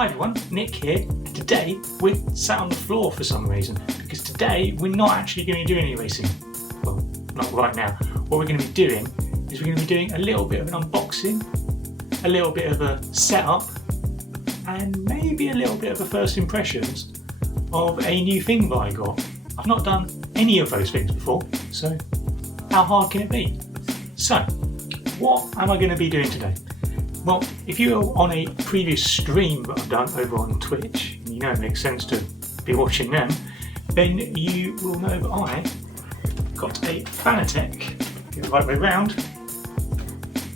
Hi everyone, Nick here, and today we're sat on the floor for some reason, because today we're not actually going to be doing any racing. Well, not right now. What we're going to be doing is we're going to be doing a little bit of an unboxing, a little bit of a setup, and maybe a little bit of a first impressions of a new thing that I got. I've not done any of those things before, so how hard can it be? So, what am I going to be doing today? Well, if you were on a previous stream that I've done over on Twitch, and you know it makes sense to be watching them, then you will know that I got a Fanatec, get the right way round,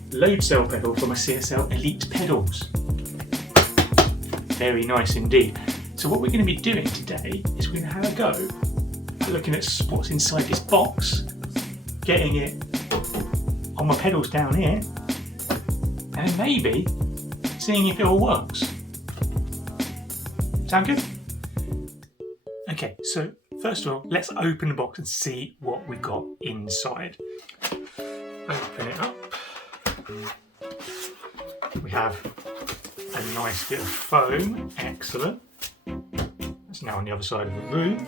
Loadcell pedal for my CSL Elite pedals. Very nice indeed. So what we're going to be doing today is we're going to have a go at looking at what's inside this box, getting it on my pedals down here, and maybe seeing if it all works. Sound good? Okay, so first of all, let's open the box and see what we got inside. Open it up. We have a nice bit of foam, excellent. That's now on the other side of the room.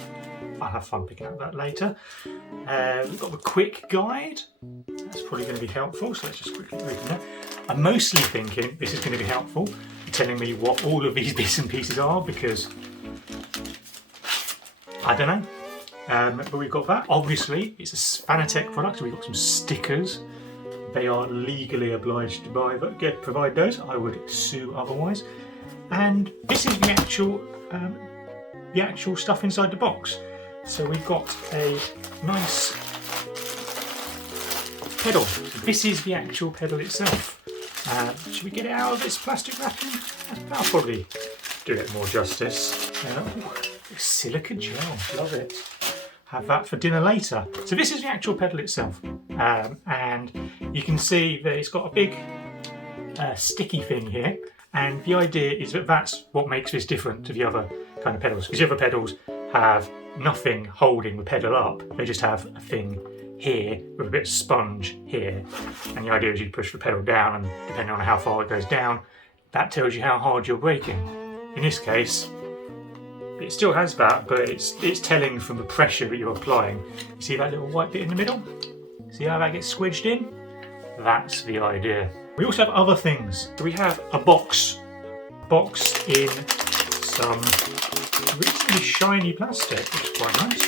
I'll have fun picking up that later. We've got the quick guide. That's probably going to be helpful, so let's just quickly read that. I'm mostly thinking this is going to be helpful, telling me what all of these bits and pieces are, because I don't know. But we've got that. Obviously, it's a Fanatec product, so we've got some stickers. They are legally obliged to provide those. I would sue otherwise. And this is the actual stuff inside the box. So we've got a nice pedal. So this is the actual pedal itself. Should we get it out of its plastic wrapping? That'll probably do it more justice. Silica gel, love it. Have that for dinner later. So this is the actual pedal itself. And you can see that it's got a big sticky thing here. And the idea is that that's what makes this different to the other kind of pedals. Because the other pedals have nothing holding the pedal up. They just have a thing here with a bit of sponge here, and the idea is you push the pedal down, and depending on how far it goes down, that tells you how hard you're braking. In this case, it still has that, but it's telling from the pressure that you're applying. You see that little white bit in the middle? See how that gets squidged in? That's the idea. We also have other things. We have a box in some really shiny plastic, which is quite nice.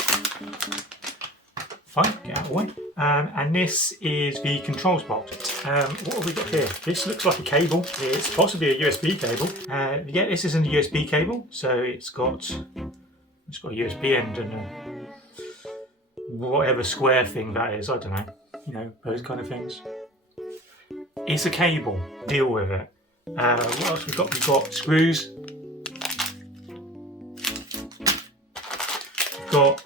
Fine, get out of the way. And this is the controls box. What have we got here? This looks like a cable. It's possibly a USB cable. Yeah, this isn't a USB cable, so it's got a USB end and whatever square thing that is. I don't know. You know, those kind of things. It's a cable. Deal with it. What else we've got? We've got screws. We've got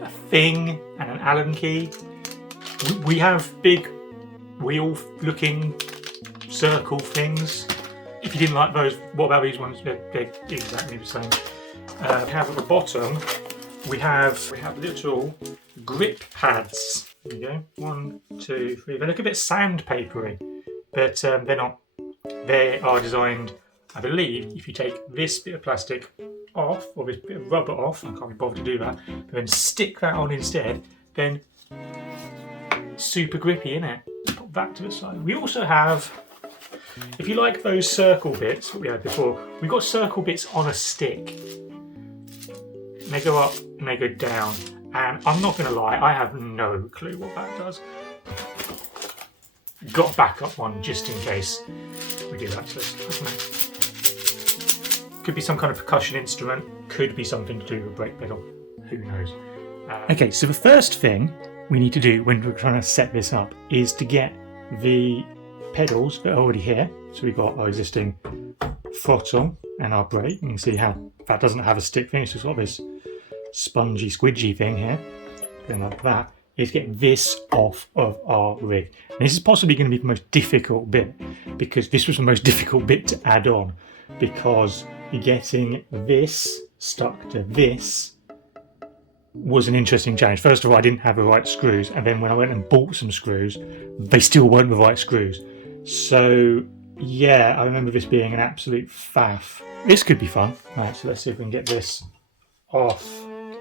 a thing and an Allen key. We have big wheel-looking circle things. If you didn't like those, what about these ones? They're exactly the same. We have at the bottom, we have little grip pads. There you go. 1, 2, 3. They look a bit sandpapery, but they're not. They are designed, I believe, if you take this bit of plastic off, or this bit of rubber off, I can't be bothered to do that, but then stick that on instead, then super grippy, innit? Put that to the side. We also have, if you like those circle bits that we had before, we've got circle bits on a stick. And they go up and they go down, and I'm not going to lie, I have no clue what that does. Got a backup one just in case we do that to this. I don't know. Could be some kind of percussion instrument, could be something to do with a brake pedal, who knows. Okay, so the first thing we need to do when we're trying to set this up is to get the pedals that are already here. So we've got our existing throttle and our brake. You can see how that doesn't have a stick thing, it's just got this spongy, squidgy thing here. And like that, is get this off of our rig. And this is possibly going to be the most difficult bit, because this was the most difficult bit to add on, because getting this stuck to this was an interesting challenge. First of all, I didn't have the right screws, and then when I went and bought some screws, they still weren't the right screws. So yeah, I remember this being an absolute faff. This could be fun. Right, so let's see if we can get this off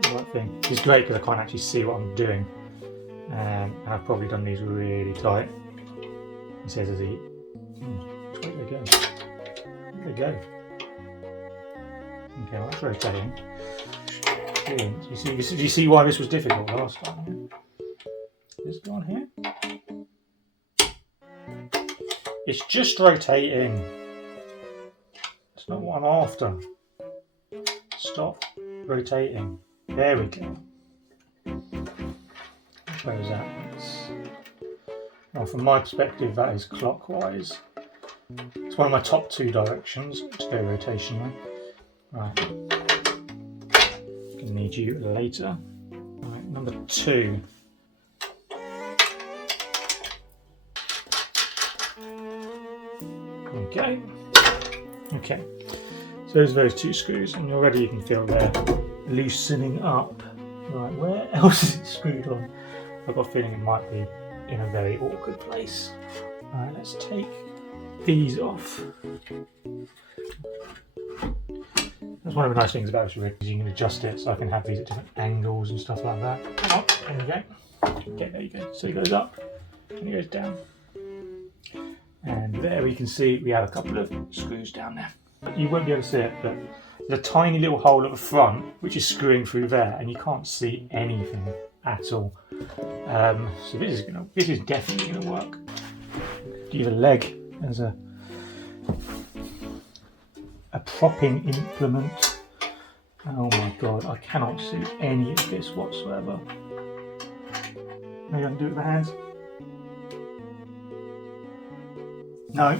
the right thing. It's great because I can't actually see what I'm doing. And I've probably done these really tight. It says as he... where they go? Where they go? Okay, well that's rotating. Brilliant. Do you see why this was difficult last time? Does it go on here? It's just rotating. It's not what I'm after. Stop rotating. There we go. Which way is that? Well, from my perspective, that is clockwise. It's one of my top 2 directions to go rotationally. Right. Gonna need you later. Right, number 2. Okay. Okay. So there's those 2 screws, and already you can feel they're loosening up. Right, where else is it screwed on? I've got a feeling it might be in a very awkward place. Alright, let's take these off. That's one of the nice things about this rig, is you can adjust it so I can have these at different angles and stuff like that. Oh, there we go. Okay, there you go. So it goes up and it goes down. And there we can see we have a couple of screws down there. You won't be able to see it, but there's a tiny little hole at the front which is screwing through there, and you can't see anything at all. So this is definitely gonna work. Use a leg as a propping implement. Oh my god, I cannot see any of this whatsoever. Maybe I can do it with the hands. No.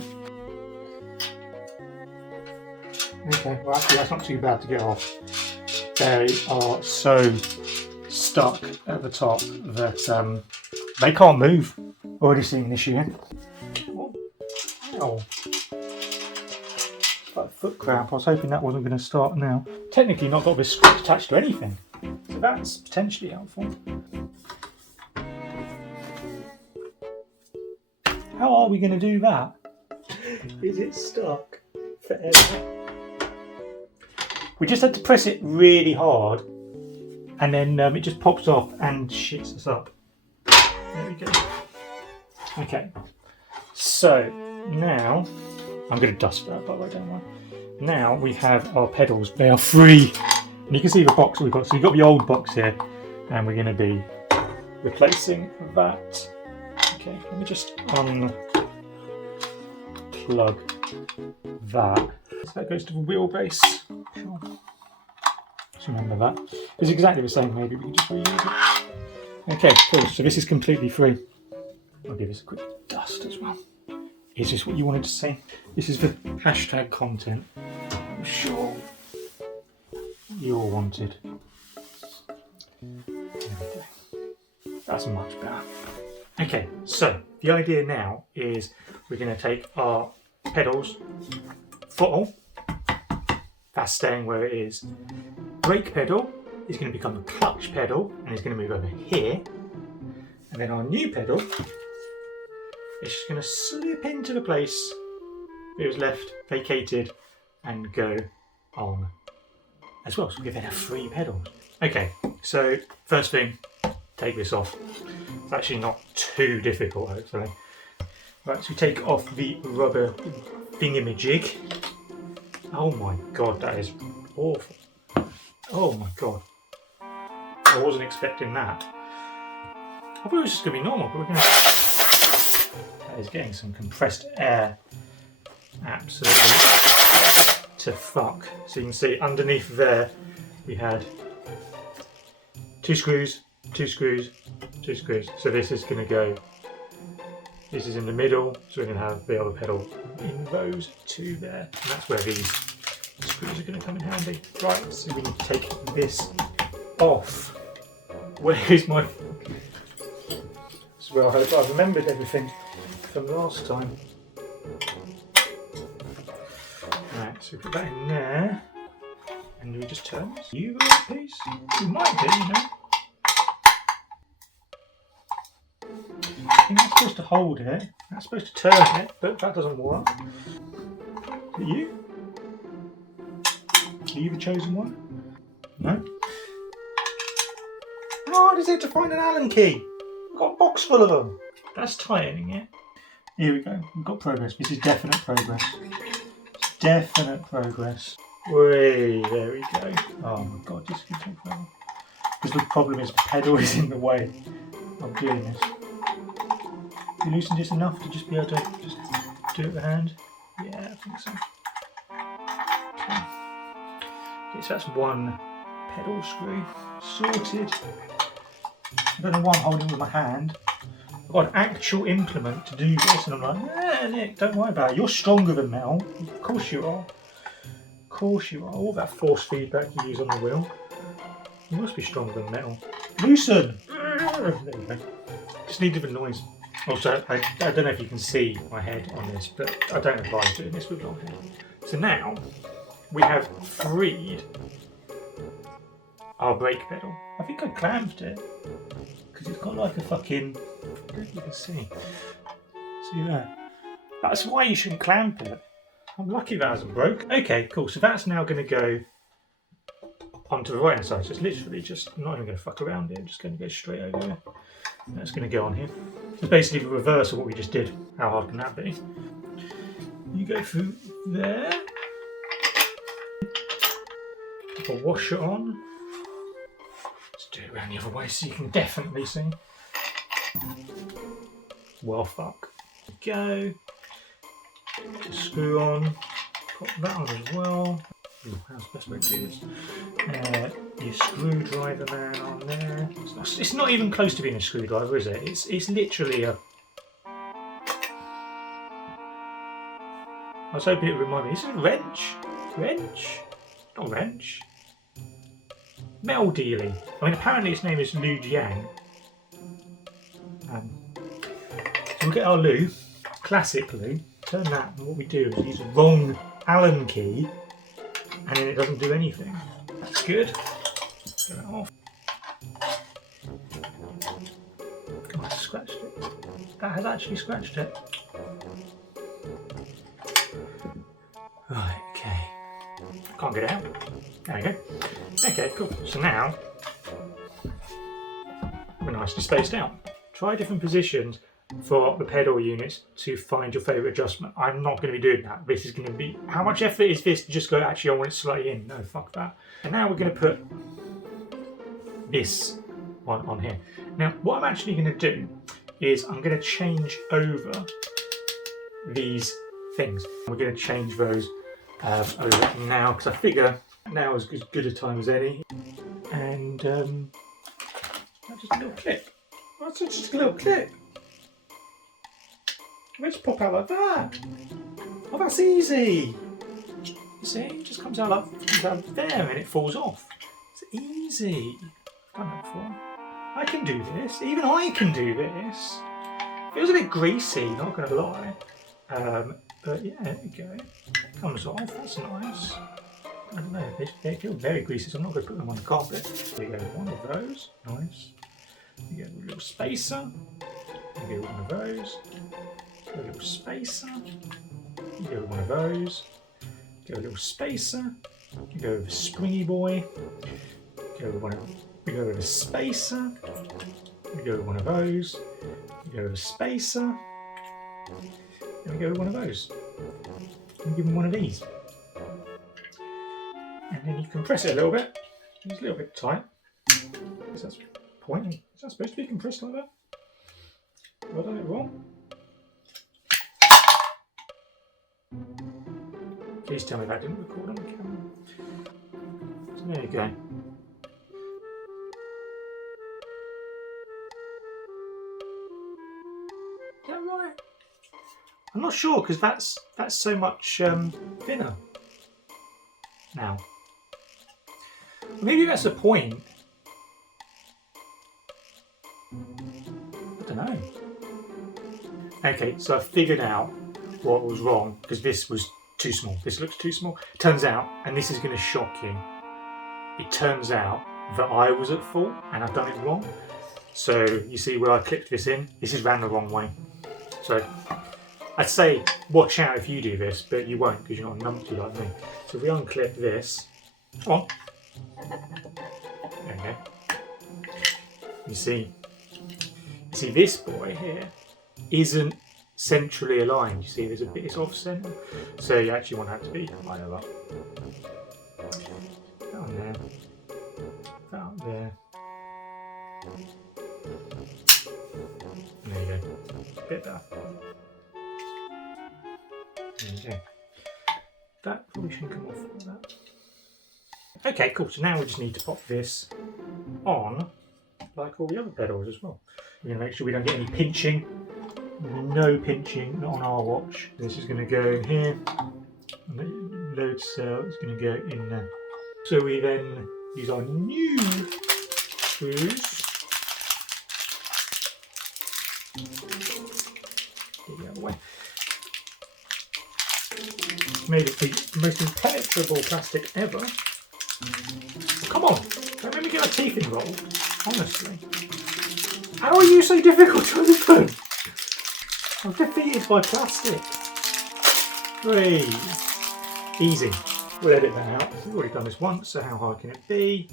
Okay, well actually that's not too bad to get off. They are so stuck at the top that they can't move. Already seeing an issue here. Oh. Like a foot cramp. I was hoping that wasn't going to start now. Technically not got this screw attached to anything. So that's potentially helpful. How are we going to do that? Is it stuck forever? We just had to press it really hard, and then it just pops off and shits us up. There we go. Okay, so now I'm going to dust that, by the way, don't worry. Now we have our pedals. They are free, and you can see the box we've got. So you've got the old box here, and we're going to be replacing that. Okay, let me just unplug that. So that goes to the wheelbase. Sure. Just remember that. It's exactly the same, maybe we can just reuse it. Okay, cool. So this is completely free. I'll give this a quick dust as well. Is this what you wanted to see? This is the hashtag content. I'm sure you all wanted. There we go. That's much better. Okay, so the idea now is we're going to take our pedals, throttle, that's staying where it is. Brake pedal is going to become a clutch pedal and it's going to move over here. And then our new pedal is just going to slip into the place it was left vacated and go on as well. So we've had a free pedal. Okay, so first thing, take this off. It's actually not too difficult, hopefully. Right, so we take off the rubber thingamajig. Oh my god, that is awful. Oh my god. I wasn't expecting that. I thought it was just going to be normal, but we're going to... That is getting some compressed air. Absolutely to fuck. So you can see underneath there we had 2 screws, 2 screws, 2 screws. So this is going to go, this is in the middle, so we're going to have the other pedal in those 2 there. And that's where these screws are going to come in handy. Right, so we need to take this off. Where is my... Well, I hope I've remembered everything from last time. Right, so put that in there. And do we just turn this? You got a piece? We might do, you know. think that's supposed to hold it. That's supposed to turn it, but that doesn't work. Is it you? Are you the chosen one? No? How hard is it to find an Allen key? We've got a box full of them. That's tightening it. Here we go. We've got progress. This is definite progress. It's definite progress. Way, there we go. Oh my god, this is going to take forever. Because the problem is the pedal is in the way of doing this. You loosened this enough to just be able to just do it with the hand? Yeah, I think so. Okay, so that's one pedal screw sorted. I don't know why I'm holding it with my hand. I've got an actual implement to do this, and I'm like, Nick, don't worry about it. You're stronger than metal. Of course you are. Of course you are. All that force feedback you use on the wheel. You must be stronger than metal. Loosen! There you go. Just need different noise. Also, I don't know if you can see my head on this, but I don't advise doing this with long hair. So now, we have freed our brake pedal. I think I clamped it, because it's got like a fucking... I don't know if you can see. See that? That's why you shouldn't clamp it. I'm lucky that hasn't broke. Okay, cool. So that's now going to go onto the right hand side. So it's literally just, I'm not even going to fuck around here. I'm just going to go straight over here. That's going to go on here. It's basically the reverse of what we just did. How hard can that be? You go through there. I'll wash it on. Let's do it around the other way so you can definitely see. Well, fuck. Go. Put the screw on. Put that on as well. Ooh, how's the best way to do this? Your screwdriver man on there. It's not even close to being a screwdriver, is it? It's literally a... I was hoping it would remind me. This is a wrench. Wrench? Not a wrench. Metal dealy. I mean, apparently its name is Lu Jiang. So we'll get our Lu, classic Lu, turn that, and what we do is use the wrong Allen key, and then it doesn't do anything. That's good. Get that off. Oh, I scratched it. That has actually scratched it. Right, okay. Can't get it out. There we go. Okay, cool. So now, we're nicely spaced out. Try different positions for the pedal units to find your favourite adjustment. I'm not going to be doing that. This is going to be... How much effort is this to just go, actually, I want it slightly in? No, fuck that. And now we're going to put this one on here. Now, what I'm actually going to do is I'm going to change over these things. We're going to change those over now, because I figure now is as good a time as any. And that's just a little clip. That's just a little clip. Let's pop out like that. Oh, that's easy. You see, it just comes out there and it falls off. It's easy. I've done that before. I can do this. Even I can do this. It feels a bit greasy, not going to lie. But yeah, there we go. It comes off. That's nice. I don't know. They feel very greasy, so I'm not going to put them on the carpet. There you go. One of those. Nice. You get a little spacer. You get one of those. Get a little spacer. You go with one of those. Get a little spacer. You go with a springy boy. Go with one of. You go with a spacer. You go with one of those. You go with a spacer. And we go with one of those. And give them one of these. And then you compress it a little bit. It's a little bit tight. Because that's pointing. Is that supposed to be compressed like that? Have I done it wrong? Please tell me that didn't record on the camera. So there you go. Is that right? I'm not sure, because that's so much thinner now. Maybe that's the point. I don't know. Okay, so I figured out what was wrong, because this was too small. This looks too small. Turns out, and this is going to shock you, it turns out that I was at fault and I've done it wrong. So you see where I clipped this in? This is ran the wrong way. So I'd say watch out if you do this, but you won't because you're not a numpty like me. So if we unclip this, come on. There we go. You see this boy here isn't centrally aligned. You see there's a bit, it's off centre. So you actually want that to be higher up. Down there. Out there. There you go. Bit better. There you go. That probably shouldn't come off like that. Okay, cool. So now we just need to pop this on like all the other pedals as well. We're going to make sure we don't get any pinching. No pinching, not on our watch. This is going to go in here. And the load cell is going to go in there. So we then use our new screws. Get it out of the way. Made of the most impenetrable plastic ever. Come on, don't make me get my teeth involved. Honestly. How are you so difficult to open? I'm defeated by plastic. Three. Easy. We'll edit that out. We've already done this once, so how hard can it be?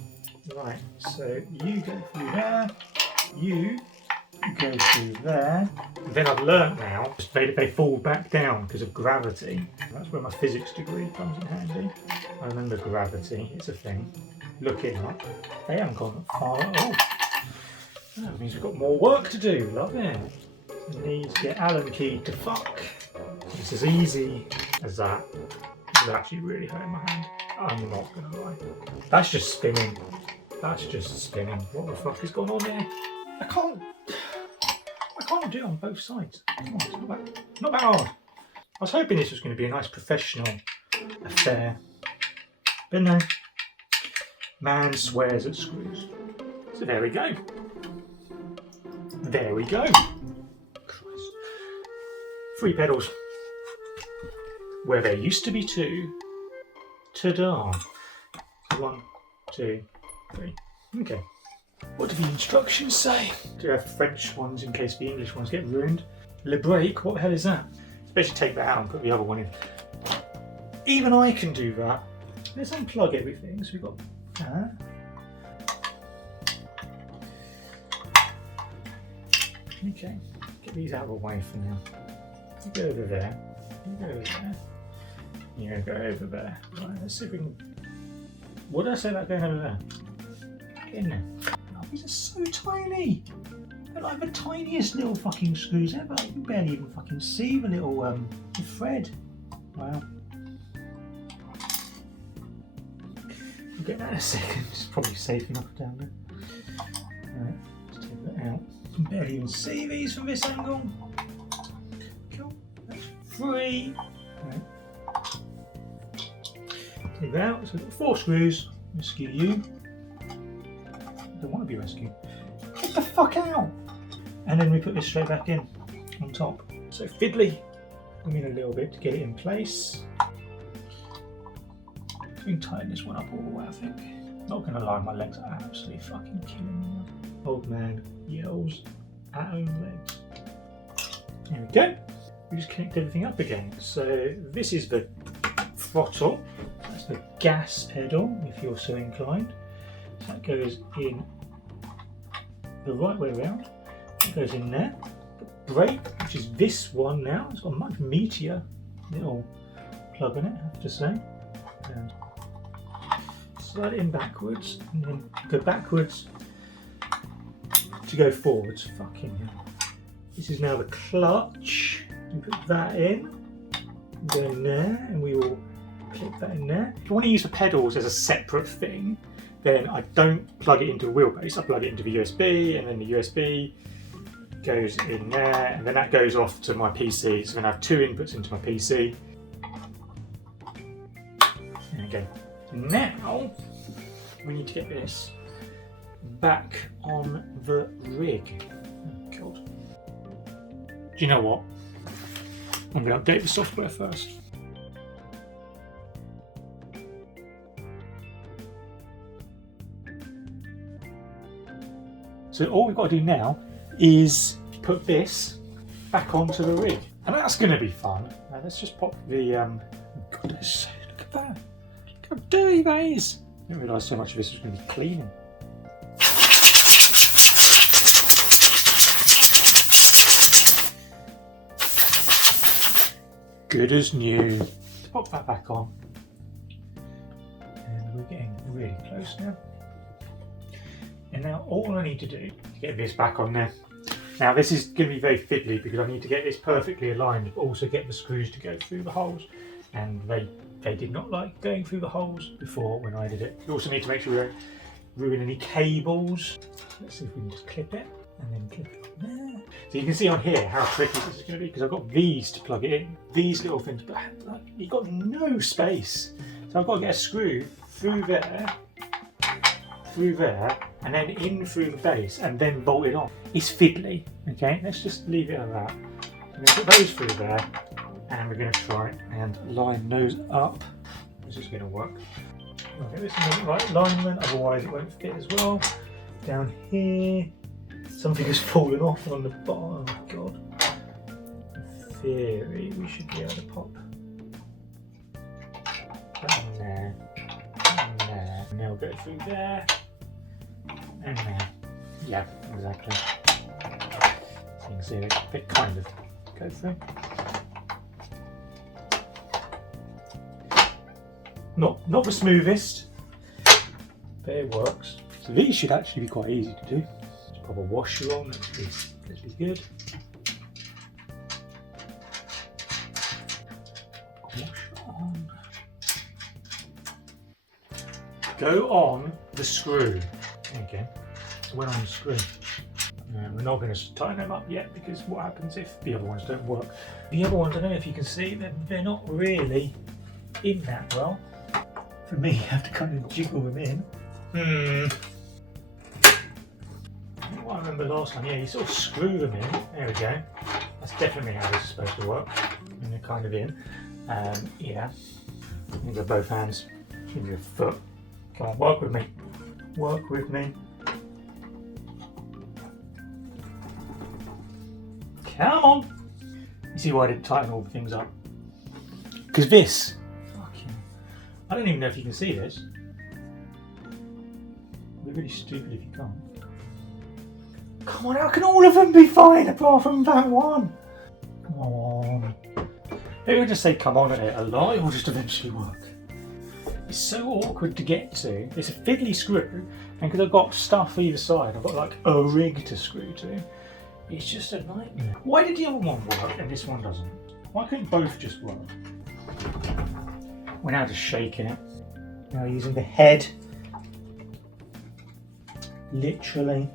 Right, so you go through there. You go through there. And then I've learnt now they fall back down because of gravity. That's where my physics degree comes in handy. I remember gravity, it's a thing. Looking up, they haven't gone that far at all. That means we've got more work to do, love it. I need to get Allen keyed to fuck. It's as easy as that. It's actually really hurting my hand. I'm not gonna lie. That's just spinning. That's just spinning. What the fuck is going on there? I can't do it on both sides. Come on, it's not that hard. I was hoping this was going to be a nice professional affair. But no. Man swears at screws. So there we go. There we go. Christ. 3 pedals. Where there used to be 2. Ta-da. 1, 2, 3. Okay. What do the instructions say? Do you have French ones in case the English ones get ruined? Le break, what the hell is that? Especially take that out and put the other one in. Even I can do that. Let's unplug everything. So we've got that. Okay, get these out of the way for now. You go over there. You go over there. You go over there. Right, let's see if we can. What did I say about going over there? Get in there. Oh, these are so tiny. They're like the tiniest little fucking screws ever. You can barely even fucking see the little the thread. Wow. We'll get that in a second. It's probably safe enough down there. Alright, let's take that out. You can barely even see these from this angle. Cool. That's 3. Right. Take that out. So we've got 4 screws. Rescue you. I don't want to be rescued. Get the fuck out! And then we put this straight back in on top. So fiddly. Bring in a little bit to get it in place. We can tighten this one up all the way, I think. Not gonna lie, my legs are absolutely fucking killing me now. Old man yells at own legs. There we go. We just connect everything up again. So this is the throttle. That's the gas pedal, if you're so inclined. So that goes in the right way around. It goes in there. The brake, which is this one now, it's got a much meatier little plug in it, I have to say. And slide it in backwards, and then go backwards to go forwards. Fucking hell. This is now the clutch. We put that in, go in there, and we will clip that in there. If you want to use the pedals as a separate thing, then I don't plug it into a wheelbase. I plug it into the USB, and then the USB goes in there, and then that goes off to my PC. So then I have 2 inputs into my PC. There we go. Now we need to get this back on the rig. Oh God. Do you know what? I'm going to update the software first. So all we've got to do now is put this back onto the rig. And that's going to be fun. Now let's just pop the... goodness, look at that. Look how dirty that is. I didn't realise so much of this was going to be cleaning. Good as new. Let's pop that back on. And we're getting really close now. And now all I need to do is get this back on there. Now this is going to be very fiddly because I need to get this perfectly aligned, but also get the screws to go through the holes. And they did not like going through the holes before when I did it. We also need to make sure we don't ruin any cables. Let's see if we can just clip it and then clip it on there. So you can see on here how tricky this is going to be because I've got these to plug it in. These little things, but like, you've got no space. So I've got to get a screw through there, and then in through the base and then bolt it on. It's fiddly, okay? Let's just leave it at that. I'm going to put those through there and we're going to try and line those up. This is going to work. I'll get this in the right alignment, otherwise it won't fit as well. Down here, something has fallen off on the bottom. Oh god. In theory, we should be able to pop that on there, and there. And they'll go through there, and there. Yeah, exactly. So you can see they kind of go through. Not the smoothest, but it works. So these should actually be quite easy to do. Just pop a washer on, let's be good. Washer on. Go on the screw. There you go. It went on the screw. We're not going to tighten them up yet because what happens if the other ones don't work? The other ones, I don't know if you can see, they're not really in that well. For me, you have to kind of jiggle them in. What I remember last time, yeah, you sort of screw them in. There we go. That's definitely how this is supposed to work. And they're kind of in. Yeah. You go both hands. Give me a foot. Come on, work with me. Work with me. Come on. You see why I didn't tighten all the things up? Because this. I don't even know if you can see this. It'd be really stupid if you can't. Come on, how can all of them be fine apart from that one? Come on. Maybe I'll just say come on at it a lot, it will just eventually work. It's so awkward to get to. It's a fiddly screw, and because I've got stuff either side, I've got like a rig to screw to. It's just a nightmare. Why did the other one work and this one doesn't? Why couldn't both just work? We're now just shaking it. Now using the head. Literally.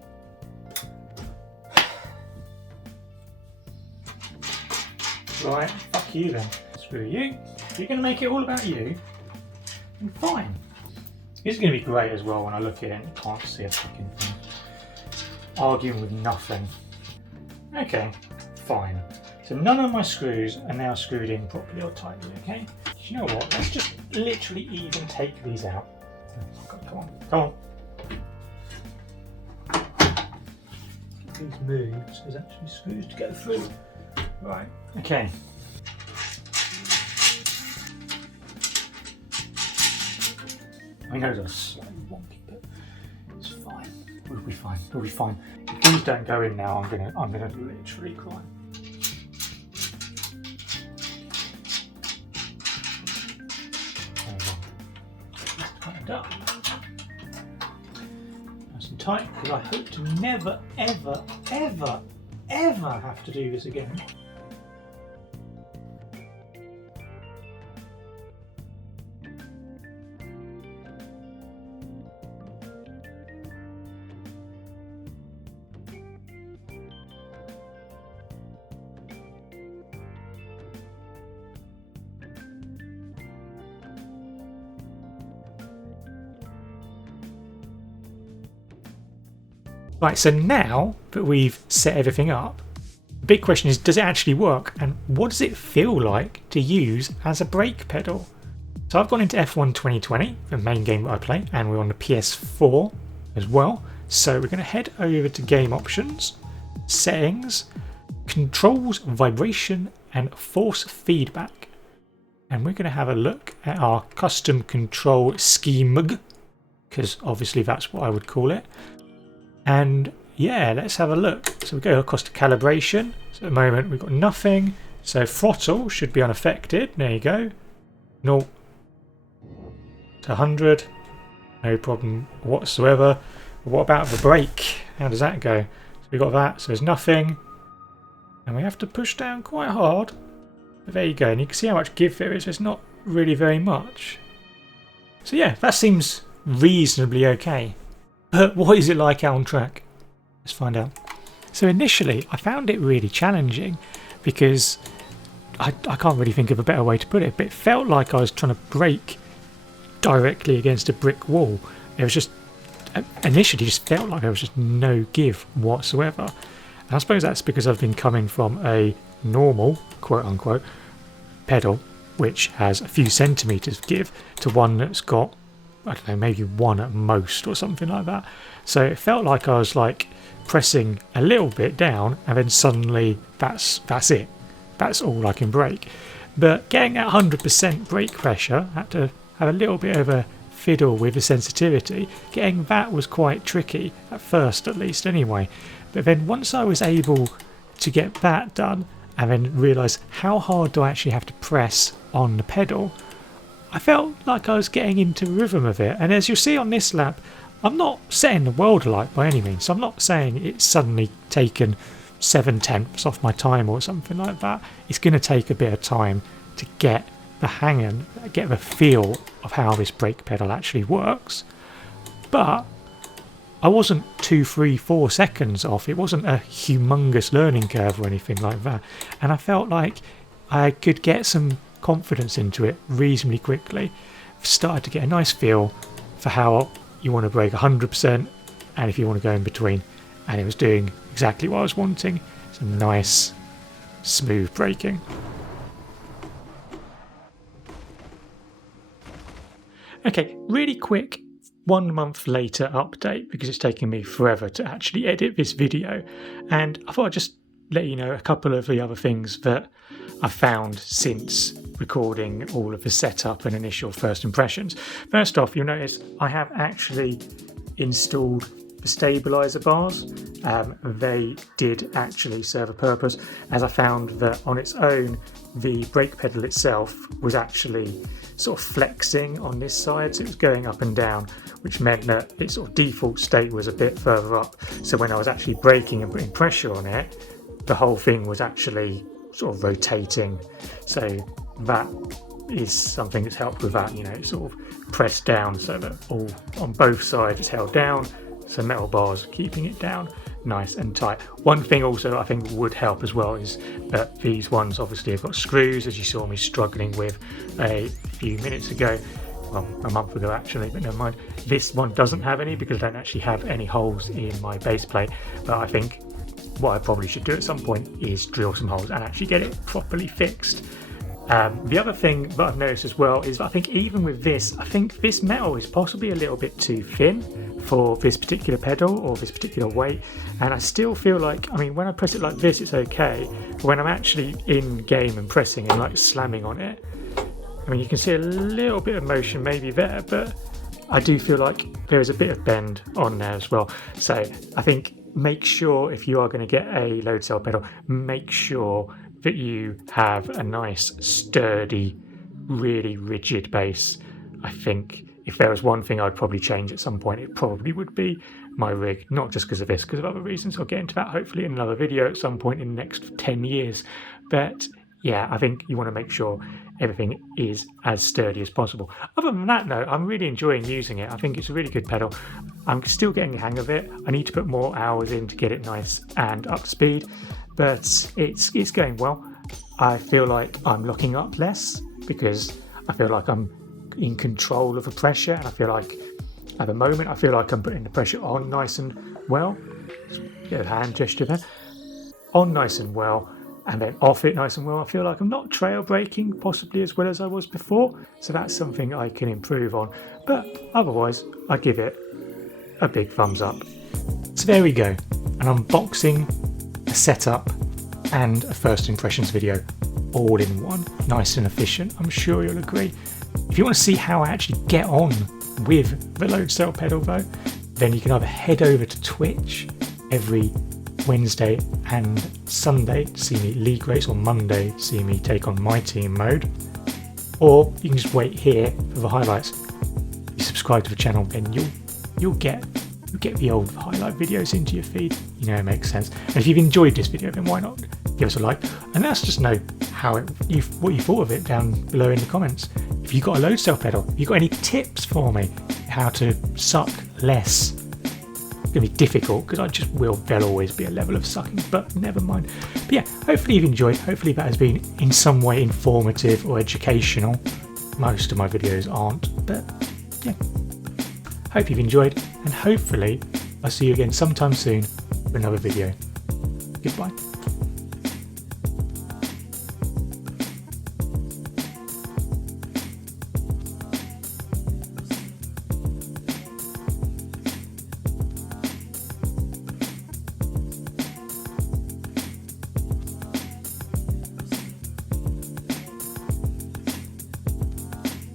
Right, fuck you then. Screw you. If you're going to make it all about you, then fine. This is going to be great as well when I look at it and you can't see a fucking thing. Arguing with nothing. Okay, fine. So none of my screws are now screwed in properly or tightly, okay? You know what, let's just literally even take these out. Oh God, come on, come on. Get these moved so there's actually screws to go through. Right, okay. I know those are slightly wonky, but it's fine. We'll be fine, we'll be fine. If these don't go in now, I'm gonna literally cry. Up. Nice and tight, because I hope to never, ever, ever, ever have to do this again. Right, so now that we've set everything up, the big question is, does it actually work? And what does it feel like to use as a brake pedal? So I've gone into F1 2020, the main game that I play, and we're on the PS4 as well. So we're going to head over to game options, settings, controls, vibration and force feedback. And we're going to have a look at our custom control scheme, because obviously that's what I would call it. And yeah, let's have a look. So we go across to calibration. So at the moment we've got nothing. So throttle should be unaffected. There you go. 0 to 100. No problem whatsoever. What about the brake? How does that go? So we've got that. So there's nothing. And we have to push down quite hard. But there you go. And you can see how much give there is. There's not really very much. So yeah, that seems reasonably okay. But what is it like out on track? Let's find out. So initially I found it really challenging because I can't really think of a better way to put it, but it felt like I was trying to brake directly against a brick wall. It was just initially just felt like there was just no give whatsoever. And I suppose that's because I've been coming from a normal, quote unquote, pedal which has a few centimetres of give to one that's got, I don't know, maybe one at most or something like that. So it felt like I was like pressing a little bit down and then suddenly that's it. That's all I can brake. But getting that 100% brake pressure, I had to have a little bit of a fiddle with the sensitivity. Getting that was quite tricky, at first at least anyway. But then once I was able to get that done and then realise how hard do I actually have to press on the pedal, I felt like I was getting into the rhythm of it. And as you'll see on this lap, I'm not setting the world alight by any means. So I'm not saying it's suddenly taken 7/10 off my time or something like that. It's going to take a bit of time to get the hang and get the feel of how this brake pedal actually works. But I wasn't 2, 3, 4 seconds off. It wasn't a humongous learning curve or anything like that. And I felt like I could get some confidence into it reasonably quickly. I've started to get a nice feel for how you want to brake 100% and if you want to go in between. And it was doing exactly what I was wanting. Some nice, smooth braking. Okay, really quick 1 month later update because it's taken me forever to actually edit this video. And I thought I'd just let you know a couple of the other things that I found since recording all of the setup and initial first impressions. First off, you'll notice I have actually installed the stabilizer bars. They did actually serve a purpose, as I found that on its own the brake pedal itself was actually sort of flexing on this side, so it was going up and down, which meant that its sort of default state was a bit further up. So when I was actually braking and putting pressure on it, the whole thing was actually sort of rotating. So that is something that's helped with that, you know, sort of pressed down so that all on both sides is held down. So metal bars keeping it down nice and tight. One thing also I think would help as well is that these ones obviously have got screws, as you saw me struggling with a few minutes ago, well, a month ago actually, but never mind. This one doesn't have any because I don't actually have any holes in my base plate, but I think what I probably should do at some point is drill some holes and actually get it properly fixed. The other thing that I've noticed as well is that I think even with this, I think this metal is possibly a little bit too thin for this particular pedal or this particular weight, and I still feel like, I mean, when I press it like this it's okay, but when I'm actually in game and pressing and like slamming on it, I mean, you can see a little bit of motion maybe there, but I do feel like there is a bit of bend on there as well. So I think make sure if you are going to get a Loadcell pedal, make sure that you have a nice sturdy, really rigid base. I think if there was one thing I'd probably change at some point, it probably would be my rig, not just because of this, because of other reasons. I'll get into that hopefully in another video at some point in the next 10 years. But yeah, I think you want to make sure everything is as sturdy as possible. Other than that, though, I'm really enjoying using it. I think it's a really good pedal. I'm still getting the hang of it. I need to put more hours in to get it nice and up to speed, but it's going well. I feel like I'm locking up less because I feel like I'm in control of the pressure, and I feel like at the moment I feel like I'm putting the pressure on nice and well. Bit of hand gesture there. On nice and well, and then off it nice and well. I feel like I'm not trail braking possibly as well as I was before, so that's something I can improve on. But otherwise, I give it a big thumbs up. So there we go, an unboxing, a setup and a first impressions video all in one, nice and efficient. I'm sure you'll agree. If you want to see how I actually get on with the Loadcell pedal though, then you can either head over to Twitch every Wednesday and Sunday to see me league race, or Monday to see me take on my team mode, or you can just wait here for the highlights. If you subscribe to the channel, then you'll get the old highlight videos into your feed. You know, it makes sense. And if you've enjoyed this video, then why not give us a like, and let us just know what you thought of it down below in the comments. If you've got a Loadcell pedal, if you've got any tips for me how to suck less. It's going to be difficult because there'll always be a level of sucking, but never mind. But yeah, hopefully you've enjoyed. Hopefully that has been in some way informative or educational. Most of my videos aren't, but yeah. Hope you've enjoyed, and hopefully I'll see you again sometime soon for another video. Goodbye.